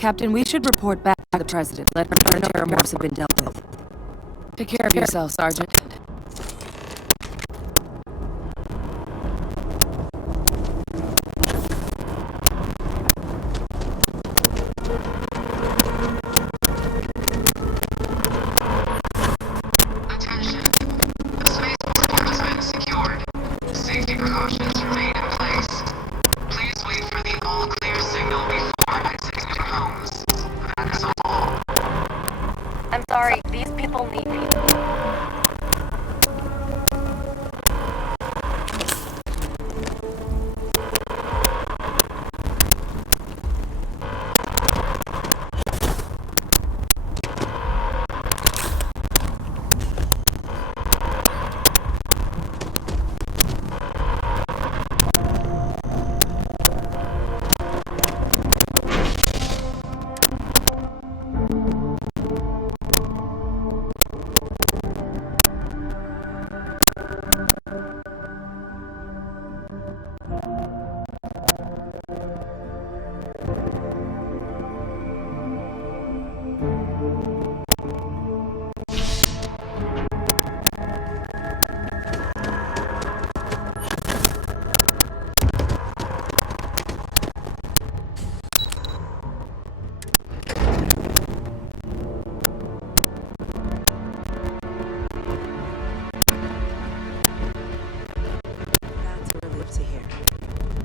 Captain, we should report back to the President. Let her know terramorphs have been dealt with. Take care of yourself, Sergeant. Attention. The spaceport has been secured. Safety precautions remain in place. Please wait for the all-clear signal before exiting your homes. That is all. I'm sorry, these people need me.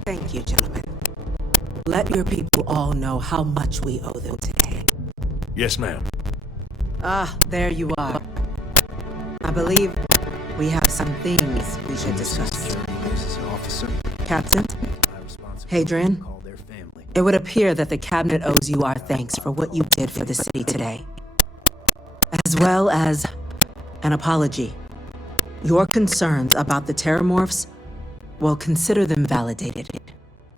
Thank you, gentlemen. Let your people all know how much we owe them today. Yes, ma'am. Ah, there you are. I believe we have some things we should discuss. Captain, Hadrian, it would appear that the Cabinet owes you our thanks for what you did for the city today, as well as an apology. Your concerns about the terramorphs, well, consider them validated.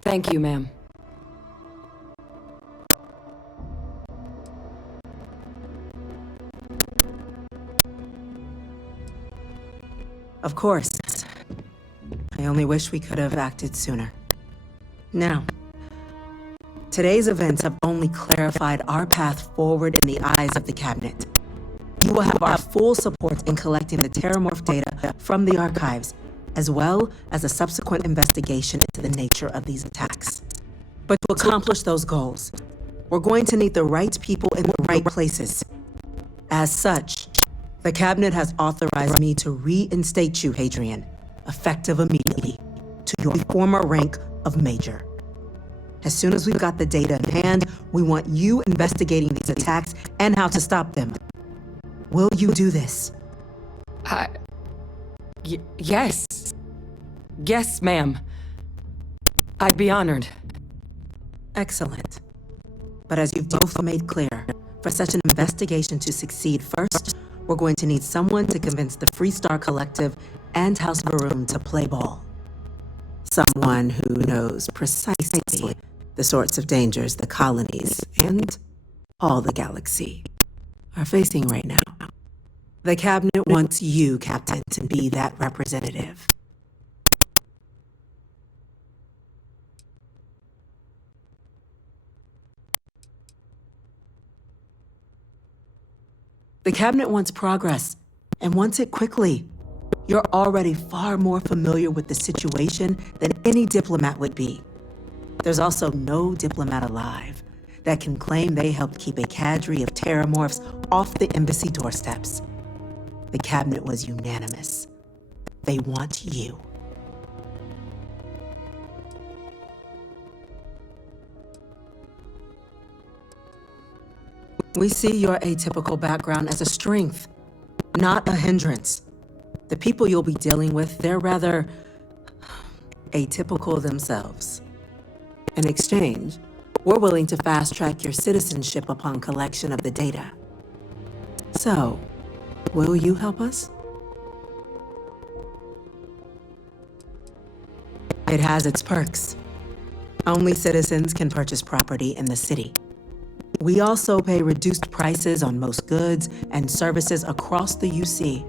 Thank you, ma'am. Of course. I only wish we could have acted sooner. Now, today's events have only clarified our path forward in the eyes of the Cabinet. You will have our full support in collecting the terramorph data from the archives, as well as a subsequent investigation into the nature of these attacks. But to accomplish those goals, we're going to need the right people in the right places. As such, the Cabinet has authorized me to reinstate you, Hadrian, effective immediately, to your former rank of Major. As soon as we've got the data in hand, we want you investigating these attacks and how to stop them. Will you do this? Yes. Yes, ma'am. I'd be honored. Excellent. But as you've both made clear, for such an investigation to succeed, first, we're going to need someone to convince the Freestar Collective and House Varoom to play ball. Someone who knows precisely the sorts of dangers the colonies and all the galaxy are facing right now. The Cabinet wants you, Captain, to be that representative. The Cabinet wants progress, and wants it quickly. You're already far more familiar with the situation than any diplomat would be. There's also no diplomat alive that can claim they helped keep a cadre of terramorphs off the embassy doorsteps. The Cabinet was unanimous. They want you. We see your atypical background as a strength, not a hindrance. The people you'll be dealing with, they're rather atypical themselves. In exchange, we're willing to fast-track your citizenship upon collection of the data. So, will you help us? It has its perks. Only citizens can purchase property in the city. We also pay reduced prices on most goods and services across the UC.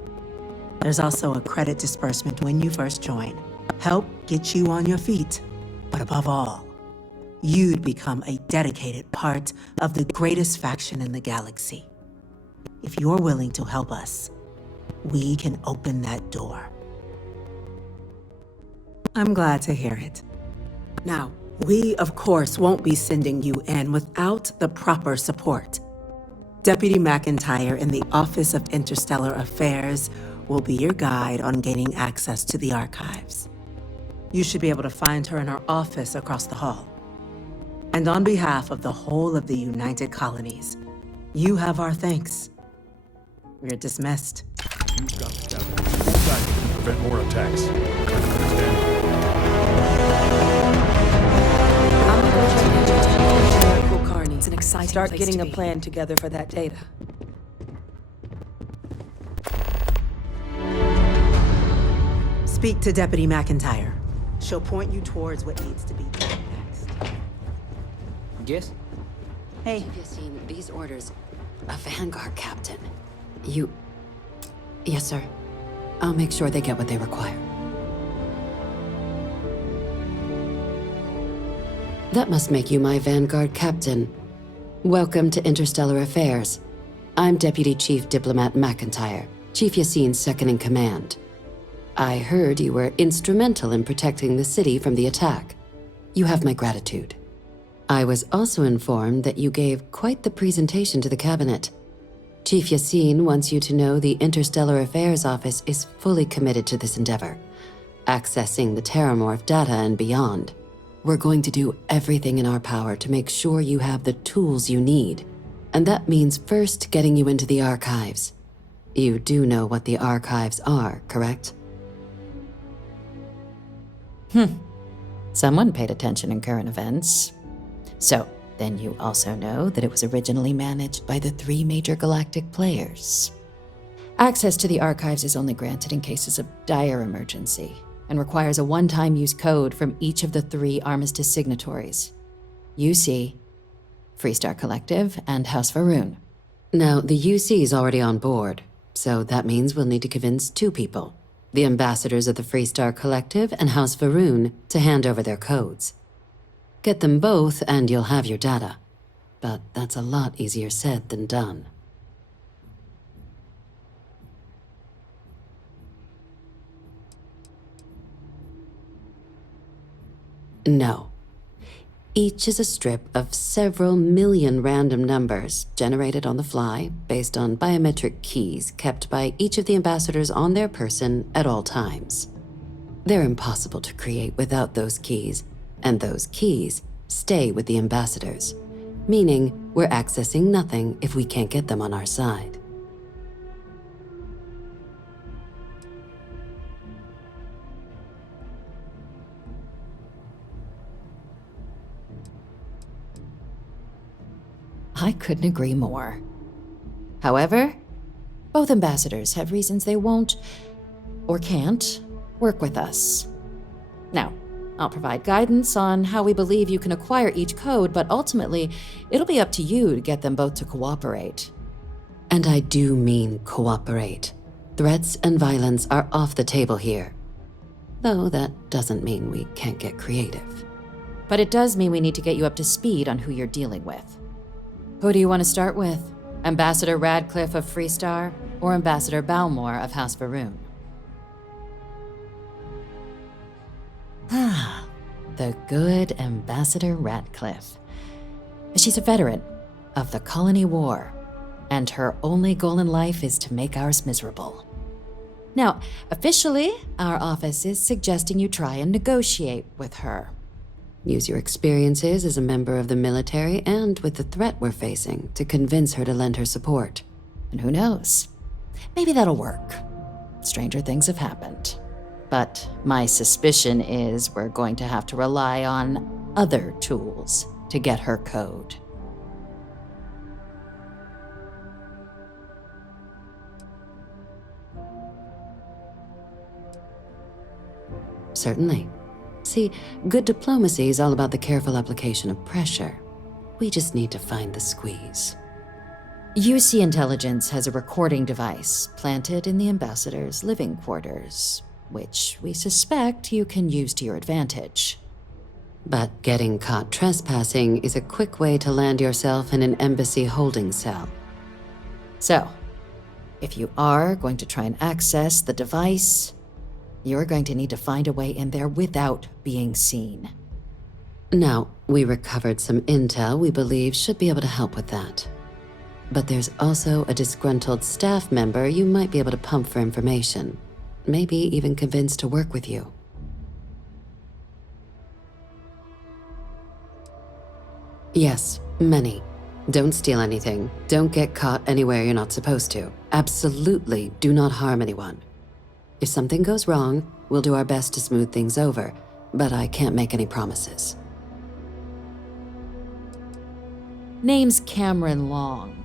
There's also a credit disbursement when you first join. Help get you on your feet, but above all, you'd become a dedicated part of the greatest faction in the galaxy. If you're willing to help us, we can open that door. I'm glad to hear it. Now, we, of course, won't be sending you in without the proper support. Deputy McIntyre in the Office of Interstellar Affairs will be your guide on gaining access to the archives. You should be able to find her in her office across the hall. And on behalf of the whole of the United Colonies, you have our thanks. We're dismissed. You've got the captain. Hold back to prevent more attacks. Understand? It's an exciting Start place getting to a be. plan together for that data. Speak to Deputy McIntyre. She'll point you towards what needs to be done next. Yes? Hey, Have you seen these orders? A Vanguard captain. You... Yes, sir. I'll make sure they get what they require. That must make you my Vanguard captain. Welcome to Interstellar Affairs. I'm Deputy Chief Diplomat McIntyre, Chief Yassine's second-in-command. I heard you were instrumental in protecting the city from the attack. You have my gratitude. I was also informed that you gave quite the presentation to the cabinet. Chief Yassine wants you to know the Interstellar Affairs Office is fully committed to this endeavor, accessing the Terramorph data and beyond. We're going to do everything in our power to make sure you have the tools you need. And that means first getting you into the archives. You do know what the archives are, correct? Someone paid attention in current events. So, then you also know that it was originally managed by the 3 major galactic players. Access to the archives is only granted in cases of dire emergency, and requires a one-time use code from each of the 3 armistice signatories. UC, Freestar Collective, and House Varun. Now, the UC is already on board, so that means we'll need to convince 2 people. The ambassadors of the Freestar Collective and House Varun to hand over their codes. Get them both and you'll have your data. But that's a lot easier said than done. No. Each is a strip of several million random numbers generated on the fly based on biometric keys kept by each of the ambassadors on their person at all times. They're impossible to create without those keys, and those keys stay with the ambassadors, meaning we're accessing nothing if we can't get them on our side. I couldn't agree more. However, both ambassadors have reasons they won't, or can't, work with us. Now, I'll provide guidance on how we believe you can acquire each code, but ultimately, it'll be up to you to get them both to cooperate. And I do mean cooperate. Threats and violence are off the table here. Though that doesn't mean we can't get creative. But it does mean we need to get you up to speed on who you're dealing with. Who do you want to start with? Ambassador Radcliffe of Freestar, or Ambassador Balmore of House Varun? The good Ambassador Radcliffe. She's a veteran of the Colony War, and her only goal in life is to make ours miserable. Now, officially, our office is suggesting you try and negotiate with her. Use your experiences as a member of the military and with the threat we're facing to convince her to lend her support. And who knows? Maybe that'll work. Stranger things have happened. But my suspicion is we're going to have to rely on other tools to get her code. Certainly. See, good diplomacy is all about the careful application of pressure. We just need to find the squeeze. UC Intelligence has a recording device planted in the ambassador's living quarters, which we suspect you can use to your advantage. But getting caught trespassing is a quick way to land yourself in an embassy holding cell. So, if you are going to try and access the device, you're going to need to find a way in there without being seen. Now, we recovered some intel we believe should be able to help with that. But there's also a disgruntled staff member you might be able to pump for information. Maybe even convince to work with you. Yes, many. Don't steal anything. Don't get caught anywhere you're not supposed to. Absolutely do not harm anyone. If something goes wrong, we'll do our best to smooth things over, but I can't make any promises. Name's Cameron Long.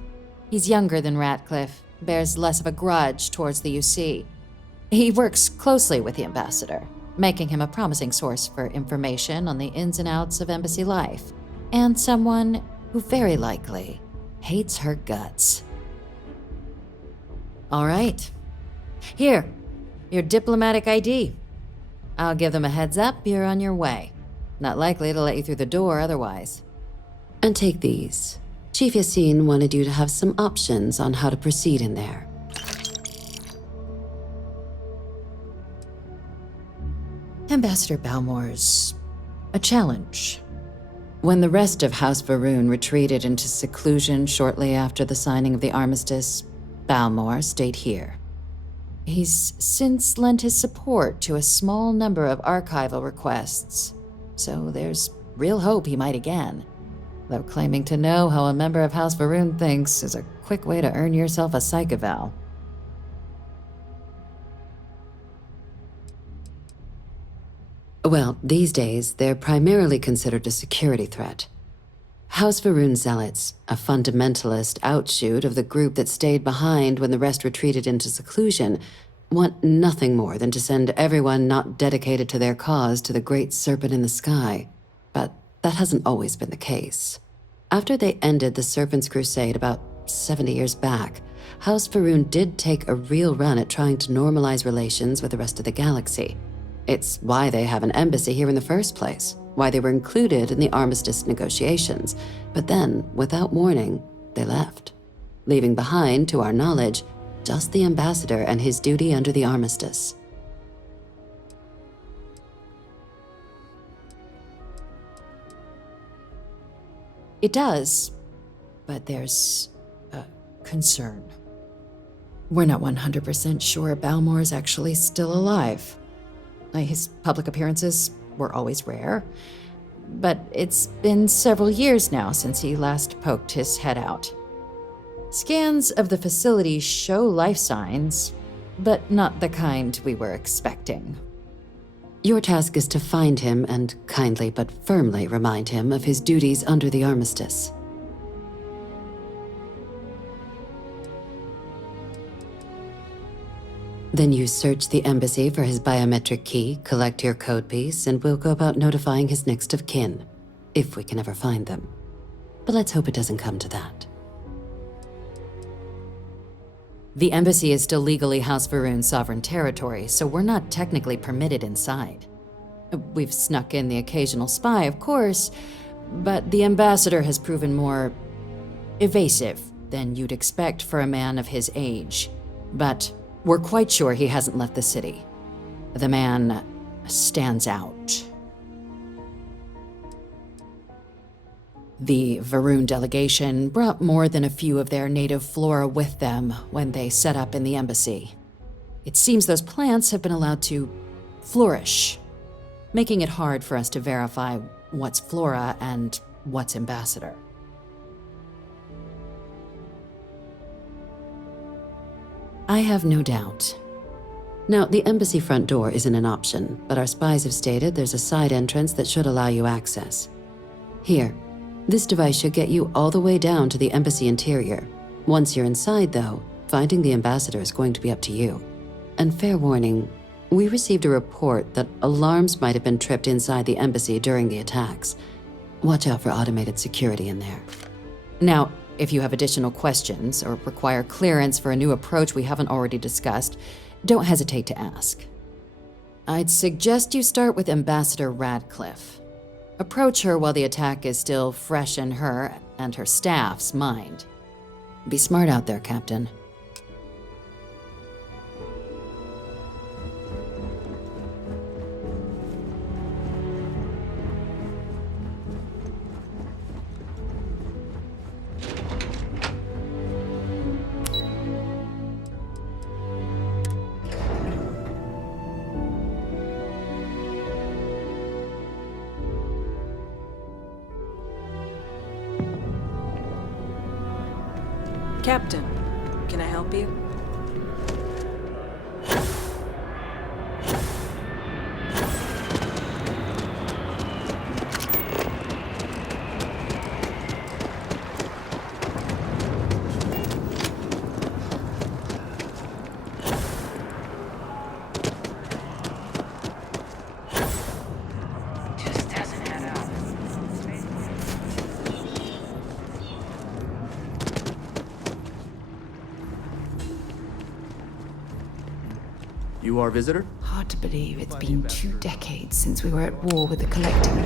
He's younger than Ratcliffe, bears less of a grudge towards the UC. He works closely with the ambassador, making him a promising source for information on the ins and outs of embassy life, and someone who very likely hates her guts. All right. Here, your diplomatic ID. I'll give them a heads up you're on your way. Not likely to let you through the door otherwise. And take these. Chief Yassine wanted you to have some options on how to proceed in there. Ambassador Balmore's a challenge. When the rest of House Varun retreated into seclusion shortly after the signing of the armistice, Balmore stayed here. He's since lent his support to a small number of archival requests, so there's real hope he might again. Though claiming to know how a member of House Varun thinks is a quick way to earn yourself a psych eval. Well, these days, they're primarily considered a security threat. House Varun Zealots, a fundamentalist outshoot of the group that stayed behind when the rest retreated into seclusion, want nothing more than to send everyone not dedicated to their cause to the great serpent in the sky. But that hasn't always been the case. After they ended the Serpent's Crusade about 70 years back, House Varun did take a real run at trying to normalize relations with the rest of the galaxy. It's why they have an embassy here in the first place, why they were included in the armistice negotiations. But then, without warning, they left, leaving behind, to our knowledge, just the ambassador and his duty under the armistice. It does, but there's a concern. We're not 100% sure Balmore's actually still alive. His public appearances were always rare, but it's been several years now since he last poked his head out. Scans of the facility show life signs, but not the kind we were expecting. Your task is to find him and kindly but firmly remind him of his duties under the armistice. Then you search the embassy for his biometric key, collect your code piece, and we'll go about notifying his next of kin, if we can ever find them. But let's hope it doesn't come to that. The embassy is still legally House Varun's sovereign territory, so we're not technically permitted inside. We've snuck in the occasional spy, of course, but the ambassador has proven more evasive than you'd expect for a man of his age. But we're quite sure he hasn't left the city. The man stands out. The Varun delegation brought more than a few of their native flora with them when they set up in the embassy. It seems those plants have been allowed to flourish, making it hard for us to verify what's flora and what's ambassador. I have no doubt. Now, the embassy front door isn't an option, but our spies have stated there's a side entrance that should allow you access. Here, this device should get you all the way down to the embassy interior. Once you're inside, though, finding the ambassador is going to be up to you. And fair warning, we received a report that alarms might have been tripped inside the embassy during the attacks. Watch out for automated security in there. Now, if you have additional questions or require clearance for a new approach we haven't already discussed, don't hesitate to ask. I'd suggest you start with Ambassador Radcliffe. Approach her while the attack is still fresh in her and her staff's mind. Be smart out there, Captain. Captain, can I help you? Just doesn't add up. You our visitor? Hard to believe it's been 2 decades since we were at war with the Collective.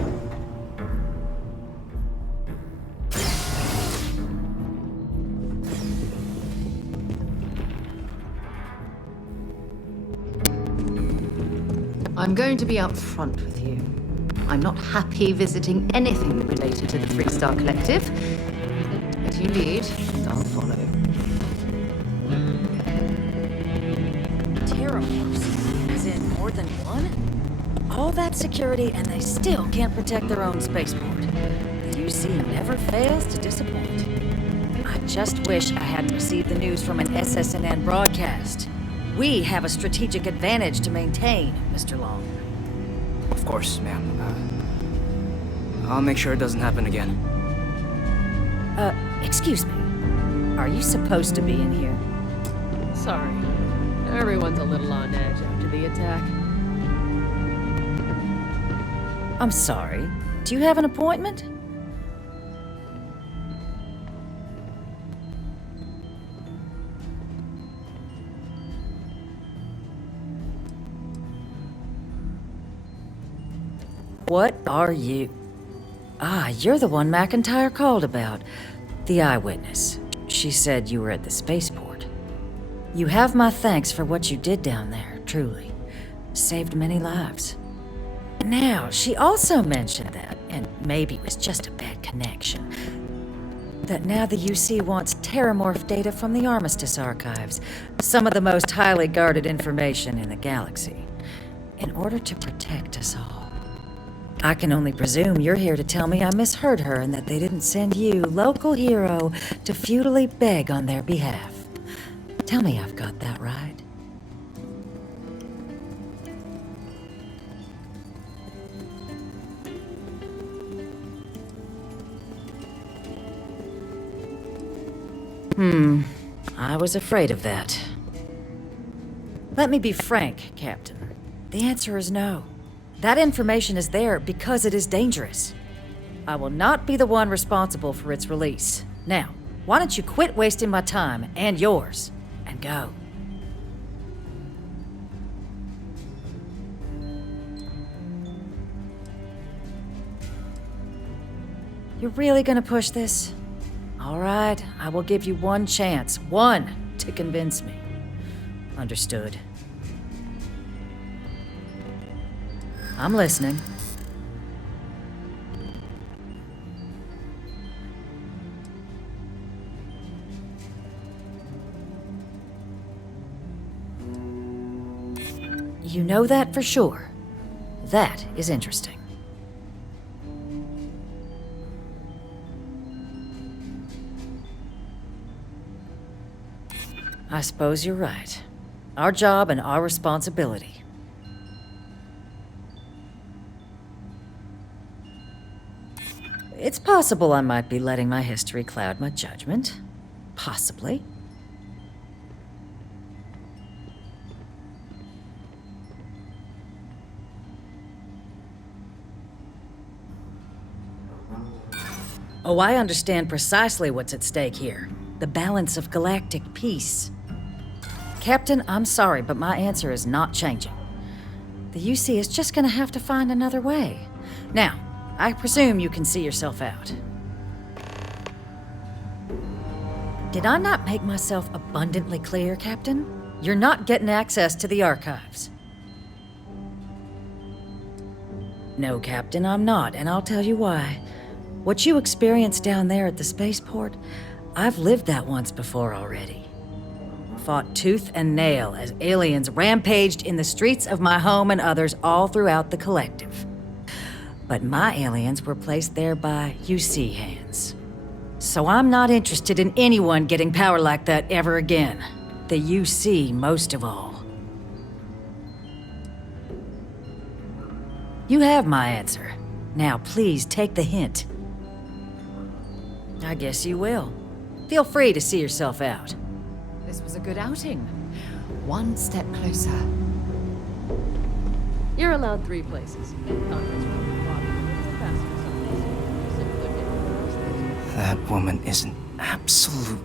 I'm going to be upfront with you. I'm not happy visiting anything related to the Three-Star Collective. But you lead, and I'll follow. Terramorphs? As in more than one? All that security and they still can't protect their own spaceport. The UC never fails to disappoint. I just wish I hadn't received the news from an SSNN broadcast. We have a strategic advantage to maintain, Mr. Long. Of course, ma'am. I'll make sure it doesn't happen again. Excuse me. Are you supposed to be in here? Sorry. Everyone's a little on edge after the attack. I'm sorry. Do you have an appointment? What are you? Ah, you're the one McIntyre called about. The eyewitness. She said you were at the spaceport. You have my thanks for what you did down there, truly. Saved many lives. Now, she also mentioned that, and maybe it was just a bad connection, that now the UC wants terramorph data from the Armistice archives, some of the most highly guarded information in the galaxy, in order to protect us all. I can only presume you're here to tell me I misheard her and that they didn't send you, local hero, to futilely beg on their behalf. Tell me I've got that right. I was afraid of that. Let me be frank, Captain. The answer is no. That information is there because it is dangerous. I will not be the one responsible for its release. Now, why don't you quit wasting my time and yours, and go? You're really gonna push this? All right, I will give you one chance, one, to convince me. Understood. I'm listening. You know that for sure. That is interesting. I suppose you're right. Our job and our responsibility. It's possible I might be letting my history cloud my judgment. Possibly. Oh, I understand precisely what's at stake here. The balance of galactic peace. Captain, I'm sorry, but my answer is not changing. The UC is just gonna have to find another way. Now, I presume you can see yourself out. Did I not make myself abundantly clear, Captain? You're not getting access to the archives. No, Captain, I'm not, and I'll tell you why. What you experienced down there at the spaceport, I've lived that once before already. Fought tooth and nail as aliens rampaged in the streets of my home and others all throughout the collective. But my aliens were placed there by UC hands. So I'm not interested in anyone getting power like that ever again. The UC most of all. You have my answer. Now please take the hint. I guess you will. Feel free to see yourself out. This was a good outing. One step closer. You're allowed 3 places. Conference room, lobby, faster someplace. That woman is an absolute...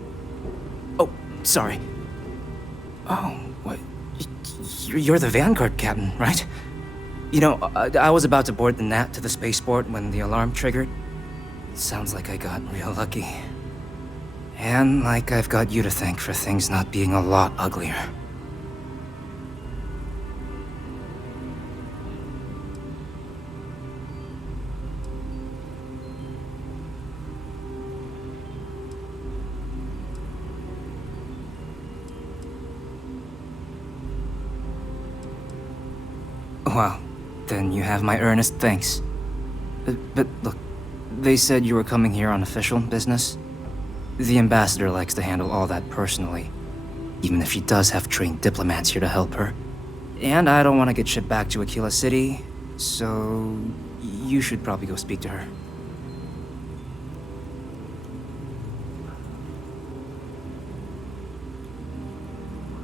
Oh, sorry. Oh, what? You're the Vanguard captain, right? You know, I was about to board the Nat to the spaceport when the alarm triggered. Sounds like I got real lucky. And like I've got you to thank for things not being a lot uglier. Well, then you have my earnest thanks. But look, they said you were coming here on official business. The ambassador likes to handle all that personally, even if she does have trained diplomats here to help her. And I don't want to get shipped back to Aquila City, so you should probably go speak to her.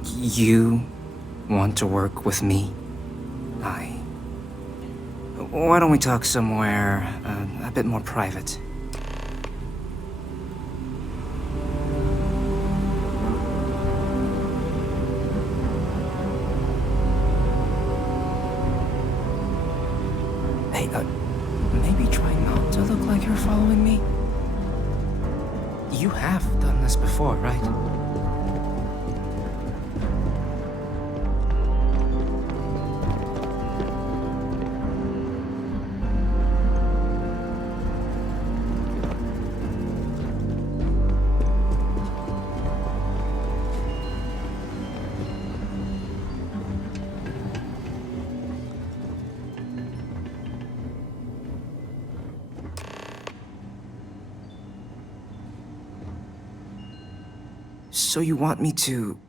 You want to work with me? Why don't we talk somewhere a bit more private? Hey, maybe try not to look like you're following me. You have done this before, right? So you want me to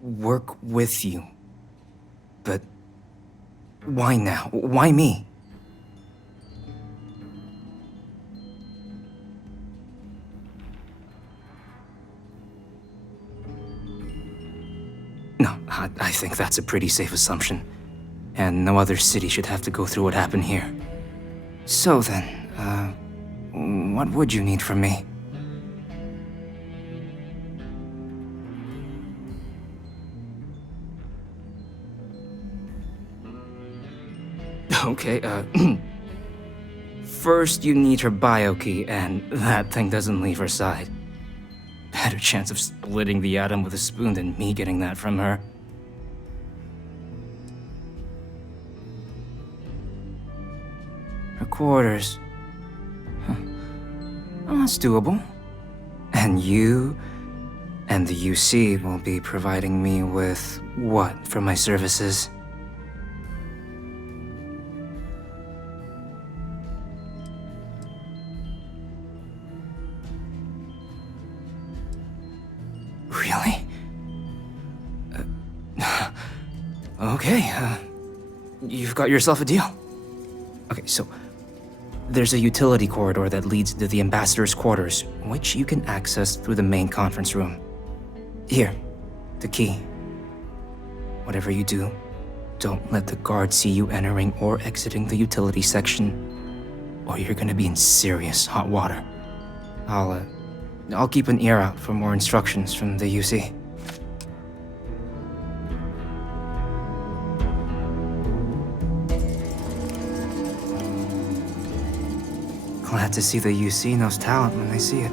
work with you? But why now? Why me? No, I think that's a pretty safe assumption. And no other city should have to go through what happened here. So then, what would you need from me? Okay, first you need her bio key, and that thing doesn't leave her side. Better chance of splitting the atom with a spoon than me getting that from her. Her quarters. Huh. Well, that's doable. And you and the UC will be providing me with what for my services? Really? Okay, you've got yourself a deal. Okay, so there's a utility corridor that leads to the ambassador's quarters, which you can access through the main conference room. Here, the key. Whatever you do, don't let the guards see you entering or exiting the utility section, or you're gonna be in serious hot water. I'll keep an ear out for more instructions from the UC. Glad to see the UC knows talent when they see it.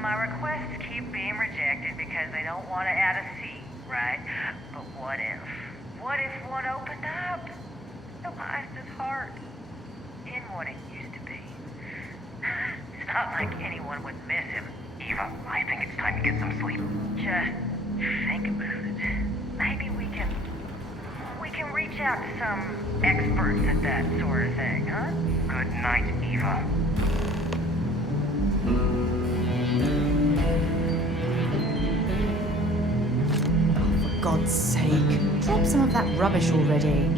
My requests keep being rejected because they don't want to add a seat, right? But what if? What if one opened up? The life is hard. In what it used to be. It's not like anyone would miss him. Eva, I think it's time to get some sleep. Just think about it. Maybe we can reach out to some experts at that sort of thing, huh? Good night, Eva. For God's sake, drop some of that rubbish already.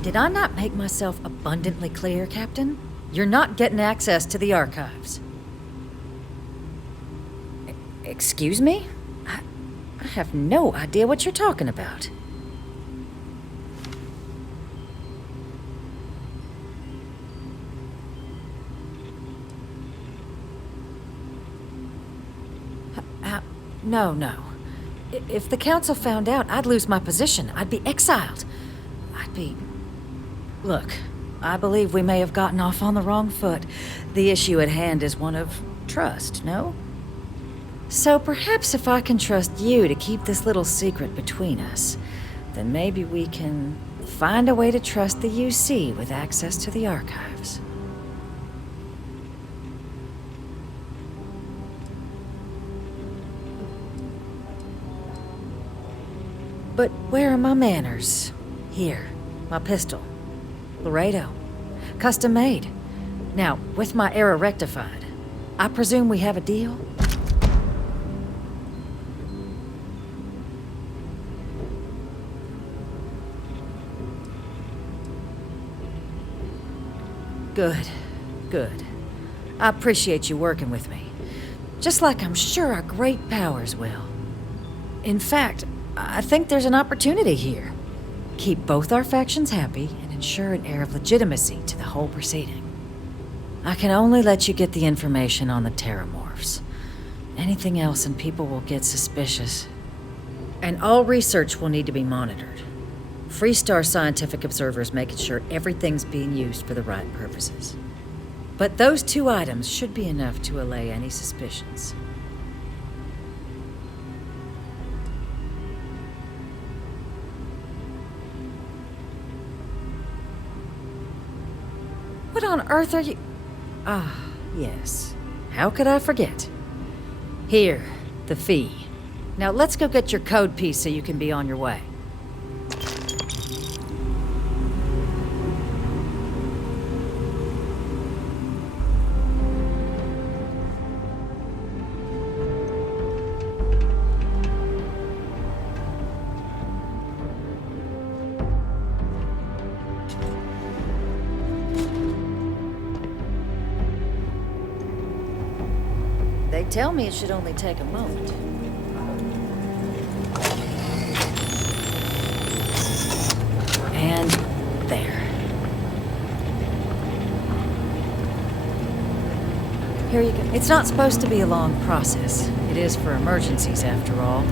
Did I not make myself abundantly clear, Captain? You're not getting access to the archives. Excuse me? I have no idea what you're talking about. No. If the Council found out, I'd lose my position. I'd be exiled. Look, I believe we may have gotten off on the wrong foot. The issue at hand is one of trust, no? So perhaps if I can trust you to keep this little secret between us, then maybe we can find a way to trust the UC with access to the archives. But where are my manners? Here, my pistol. Laredo. Custom made. Now, with my error rectified, I presume we have a deal? Good. I appreciate you working with me. Just like I'm sure our great powers will. In fact, I think there's an opportunity here. Keep both our factions happy and ensure an air of legitimacy to the whole proceeding. I can only let you get the information on the Terramorphs. Anything else and people will get suspicious. And all research will need to be monitored. Freestar scientific observers making sure everything's being used for the right purposes. But those 2 items should be enough to allay any suspicions. What on earth are you... Ah, yes. How could I forget? Here, the fee. Now let's go get your code piece so you can be on your way. They tell me it should only take a moment. And there. Here you go. It's not supposed to be a long process. It is for emergencies, after all.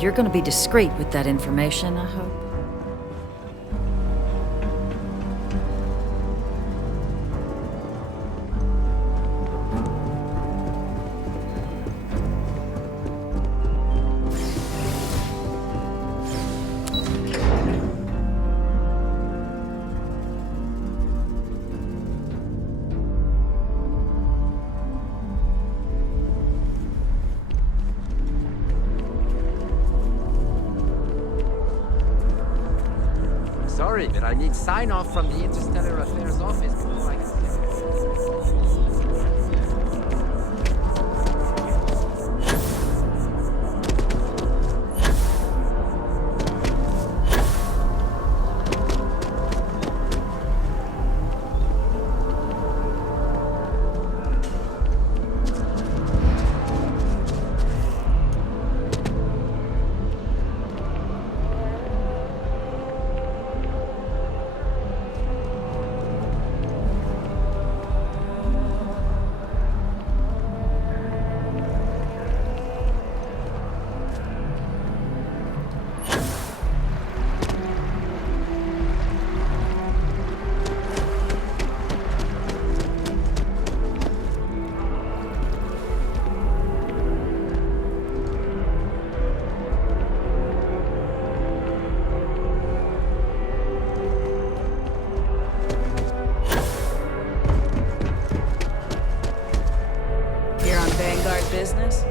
You're gonna be discreet with that information, I hope. Sorry, but I need sign-off from the Interstellar Affairs office before I can... Business?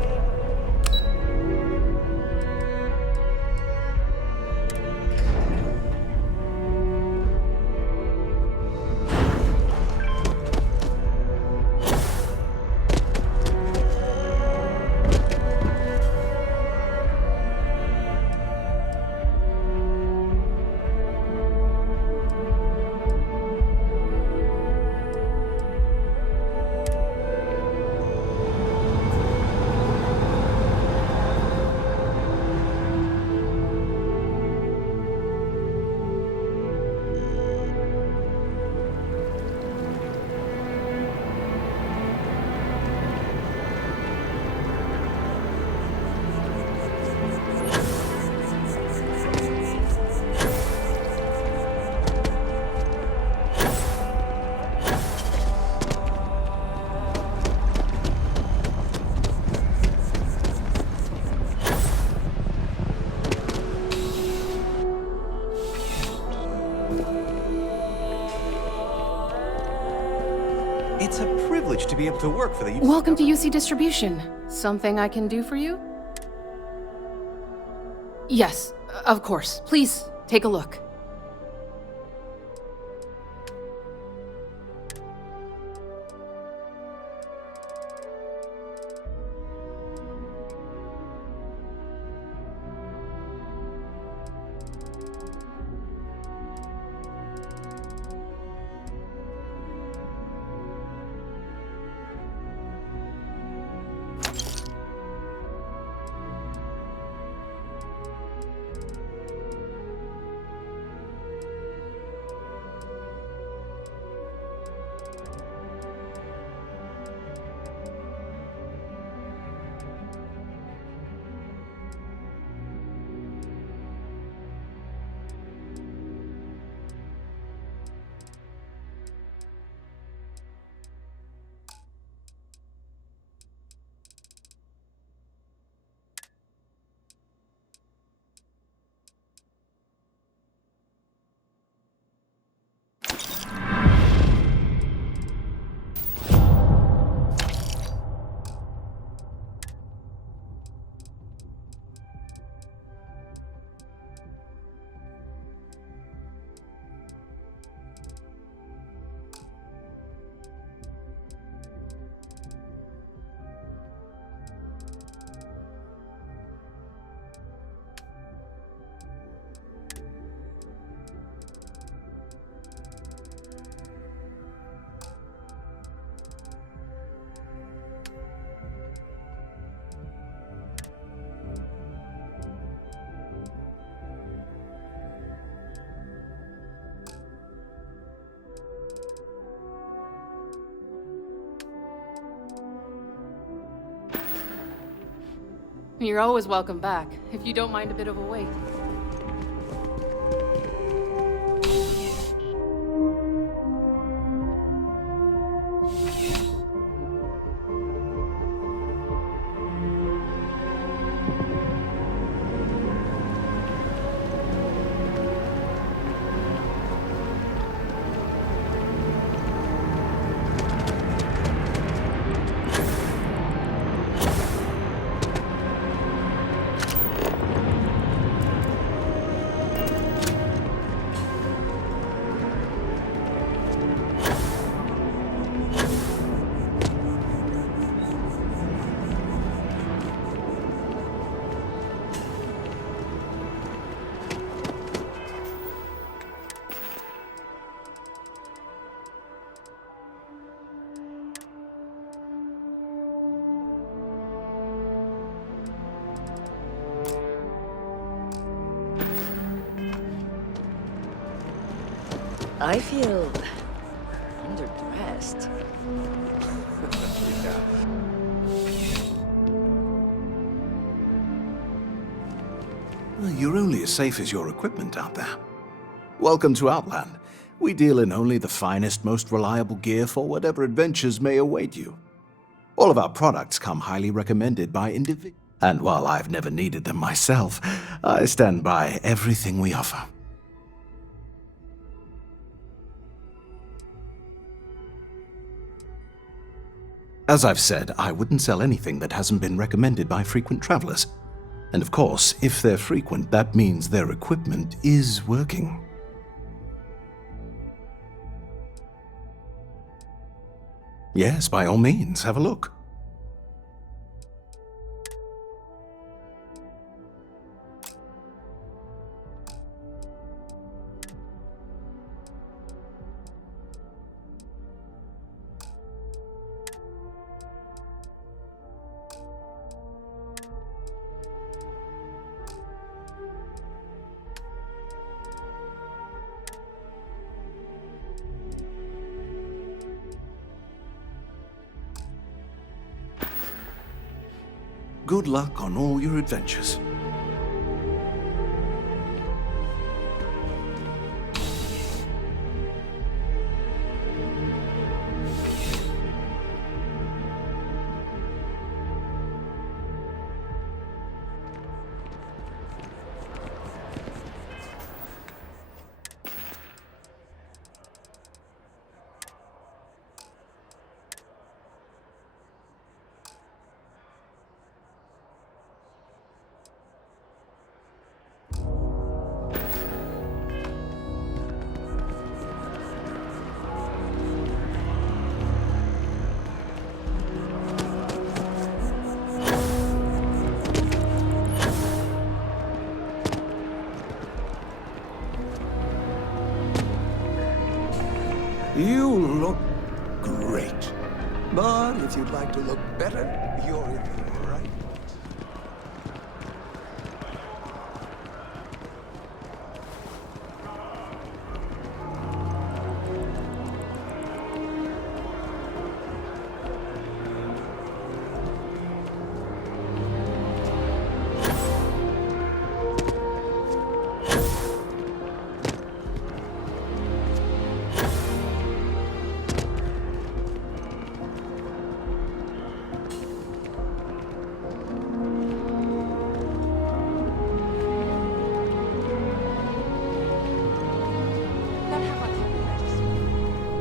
It's a privilege to be able to work for the... Welcome to UC Distribution. Something I can do for you? Yes, of course. Please, take a look. You're always welcome back, if you don't mind a bit of a wait. I feel underdressed. Well, you're only as safe as your equipment out there. Welcome to Outland. We deal in only the finest, most reliable gear for whatever adventures may await you. All of our products come highly recommended by individuals. And while I've never needed them myself, I stand by everything we offer. As I've said, I wouldn't sell anything that hasn't been recommended by frequent travelers. And of course, if they're frequent, that means their equipment is working. Yes, by all means, have a look. Good luck on all your adventures. You look great. But if you'd like to look better, you're in the right.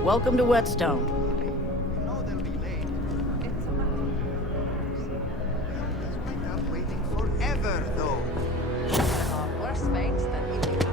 Welcome to Whetstone. Forever, though. Worse fates than eating up.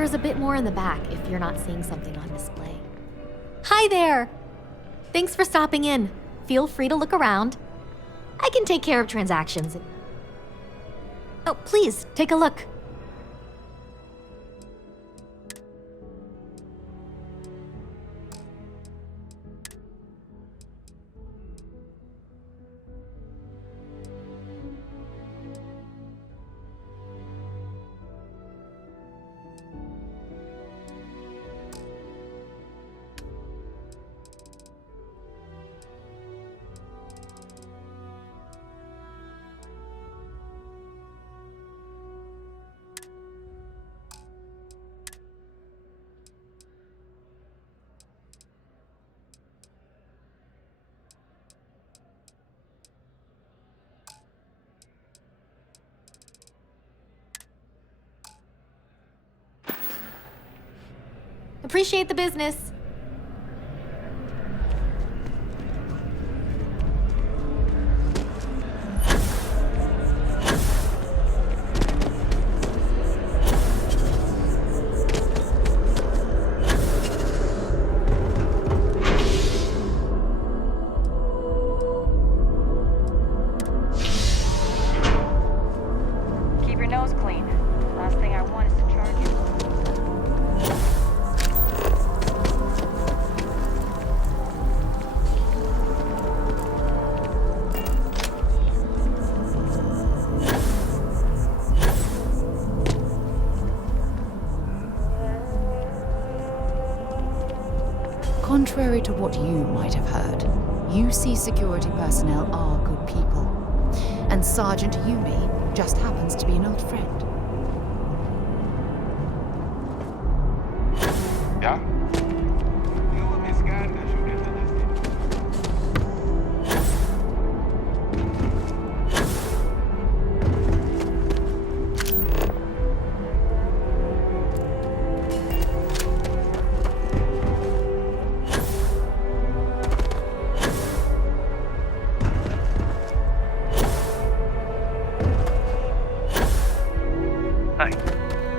there's a bit more in the back if you're not seeing something on display. Hi there! Thanks for stopping in. Feel free to look around. I can take care of transactions. Oh, please, take a look. Appreciate the business. Keep your nose clean. Last thing I want is to charge you. Contrary to what you might have heard, UC security personnel are good people. And Sergeant Yumi just happens to be an old friend. Ja?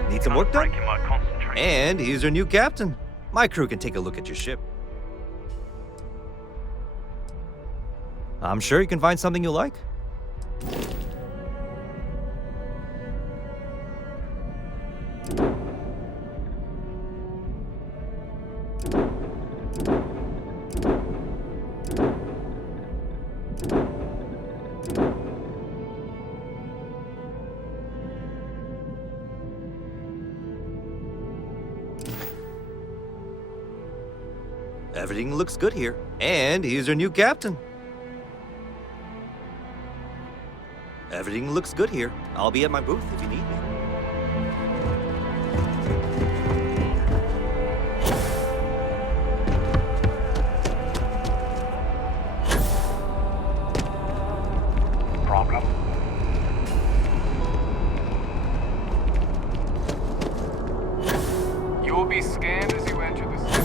Need some work done? And he's your new captain. My crew can take a look at your ship. I'm sure you can find something you like. Everything looks good here. And he's your new captain. Everything looks good here. I'll be at my booth if you need me. Problem? You will be scanned as you enter the city.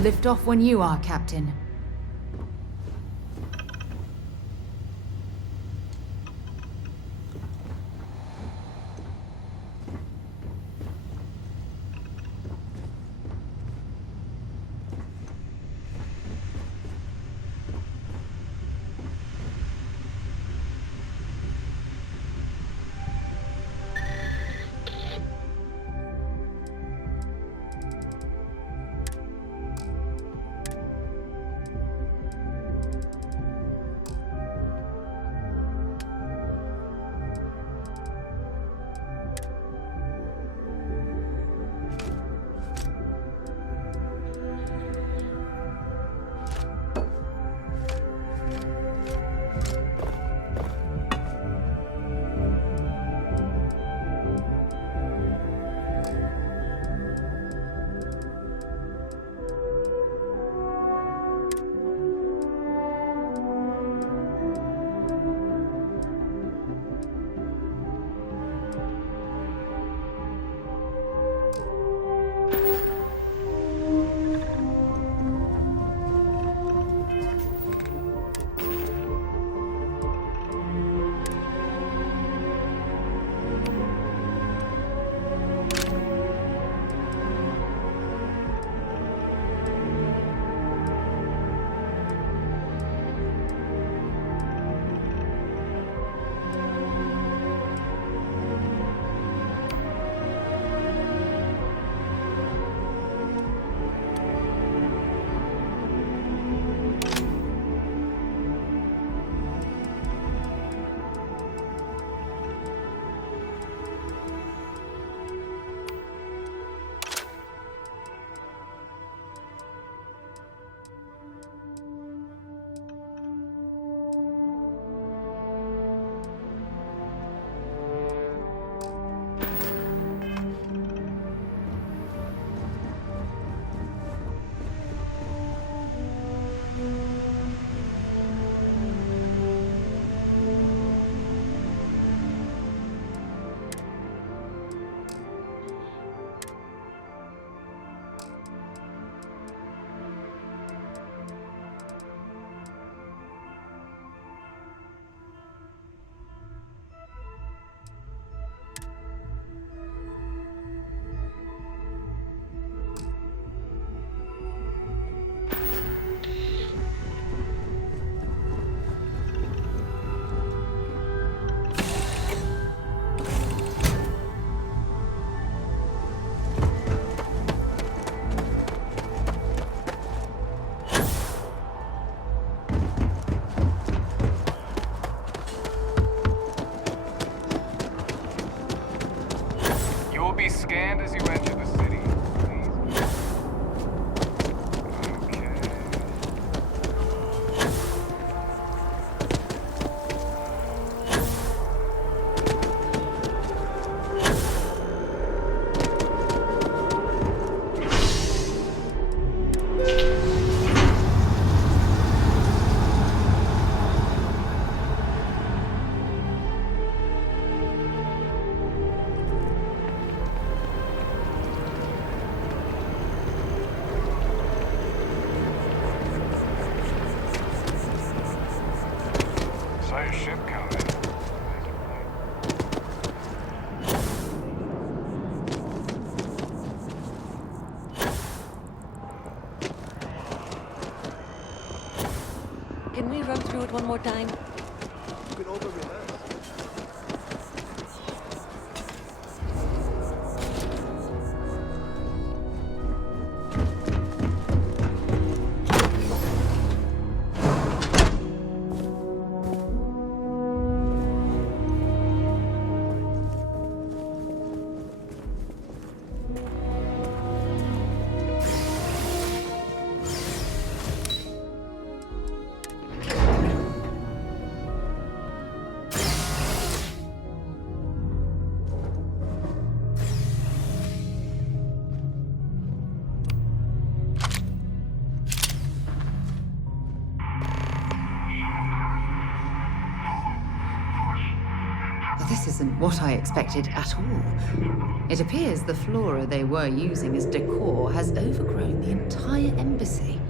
Lift off when you are, Captain. Can we run through it one more time? You can over-rehearse. This isn't what I expected at all. It appears the flora they were using as decor has overgrown the entire embassy.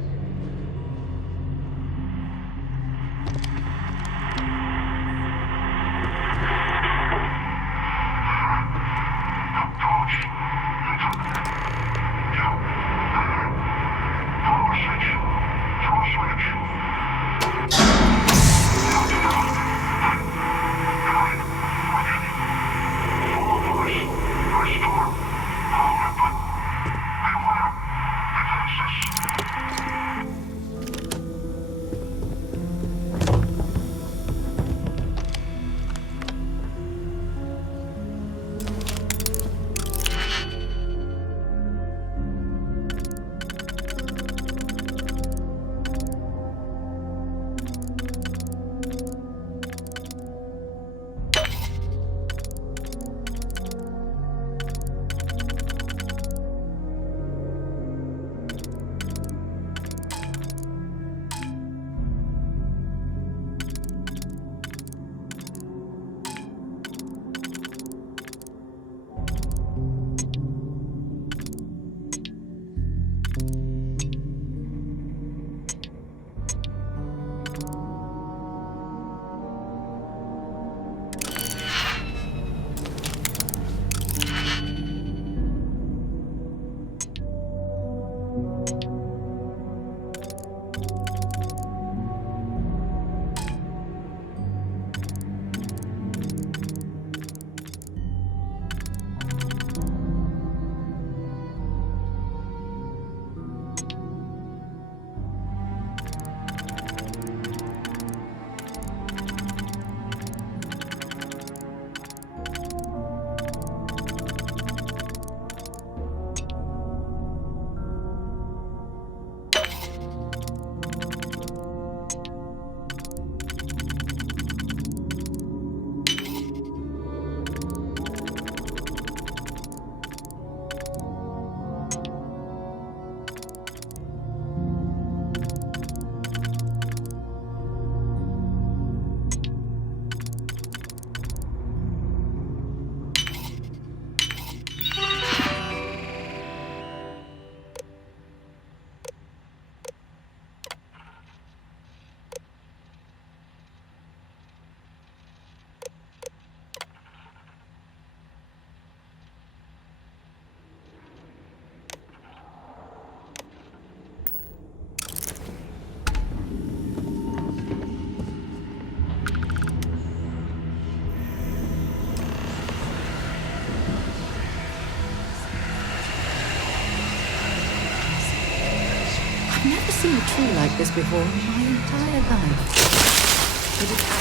I've never seen a tree like this before in my entire life. It is